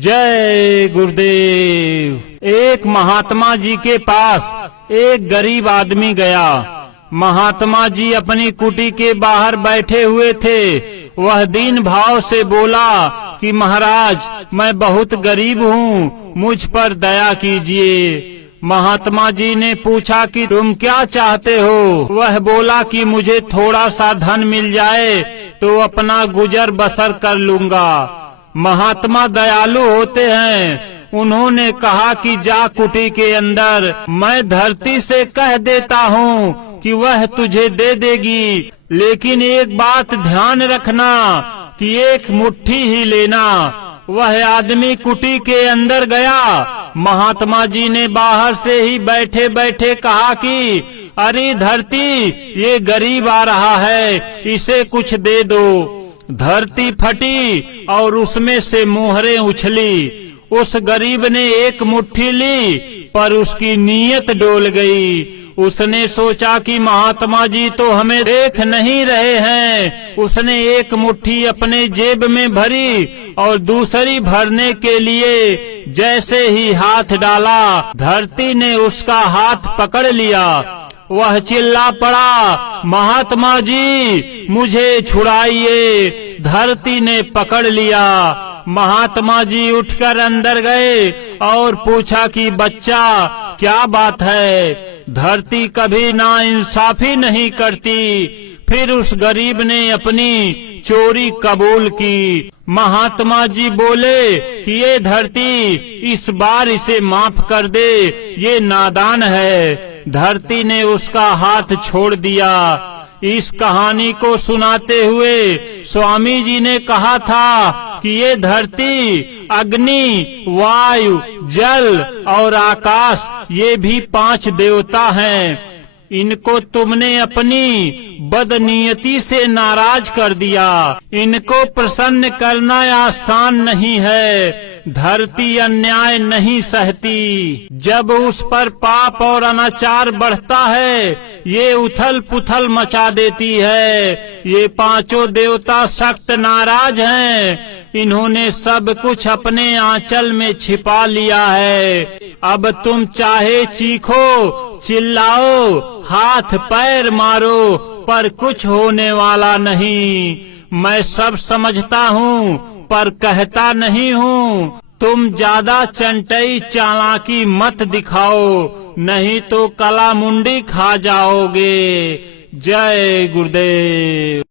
जय गुरुदेव। एक महात्मा जी के पास एक गरीब आदमी गया। महात्मा जी अपनी कुटी के बाहर बैठे हुए थे। वह दीन भाव से बोला कि महाराज, मैं बहुत गरीब हूँ, मुझ पर दया कीजिए। महात्मा जी ने पूछा कि तुम क्या चाहते हो? वह बोला कि मुझे थोड़ा सा धन मिल जाए तो अपना गुजर बसर कर लूंगा। महात्मा दयालु होते हैं। उन्होंने कहा कि जा कुटी के अंदर, मैं धरती से कह देता हूँ कि वह तुझे दे देगी, लेकिन एक बात ध्यान रखना कि एक मुट्ठी ही लेना। वह आदमी कुटी के अंदर गया। महात्मा जी ने बाहर से ही बैठे बैठे कहा कि अरे धरती, ये गरीब आ रहा है, इसे कुछ दे दो। धरती फटी और उसमें से मोहरें उछली। उस गरीब ने एक मुट्ठी ली, पर उसकी नीयत डोल गई। उसने सोचा कि महात्मा जी तो हमें देख नहीं रहे हैं। उसने एक मुट्ठी अपने जेब में भरी और दूसरी भरने के लिए जैसे ही हाथ डाला, धरती ने उसका हाथ पकड़ लिया। वह चिल्ला पड़ा, महात्मा जी मुझे छुड़ाइए। धरती ने पकड़ लिया। महात्मा जी उठकर अंदर गए और पूछा कि बच्चा, क्या बात है? धरती कभी नाइंसाफी नहीं करती। फिर उस गरीब ने अपनी चोरी कबूल की। महात्मा जी बोले कि ये धरती, इस बार इसे माफ कर दे, ये नादान है। धरती ने उसका हाथ छोड़ दिया। इस कहानी को सुनाते हुए स्वामी जी ने कहा था कि ये धरती, अग्नि, वायु, जल और आकाश, ये भी 5 देवता हैं। इनको तुमने अपनी बदनीयती से नाराज कर दिया। इनको प्रसन्न करना आसान नहीं है। धरती अन्याय नहीं सहती। जब उस पर पाप और अनाचार बढ़ता है, ये उथल पुथल मचा देती है। ये 5 देवता सख्त नाराज हैं। इन्होंने सब कुछ अपने आंचल में छिपा लिया है। अब तुम चाहे चीखो, चिल्लाओ, हाथ पैर मारो, पर कुछ होने वाला नहीं। मैं सब समझता हूँ, पर कहता नहीं हूँ। तुम ज्यादा चंटई चालाकी मत दिखाओ, नहीं तो कला मुंडी खा जाओगे। जय गुरुदेव।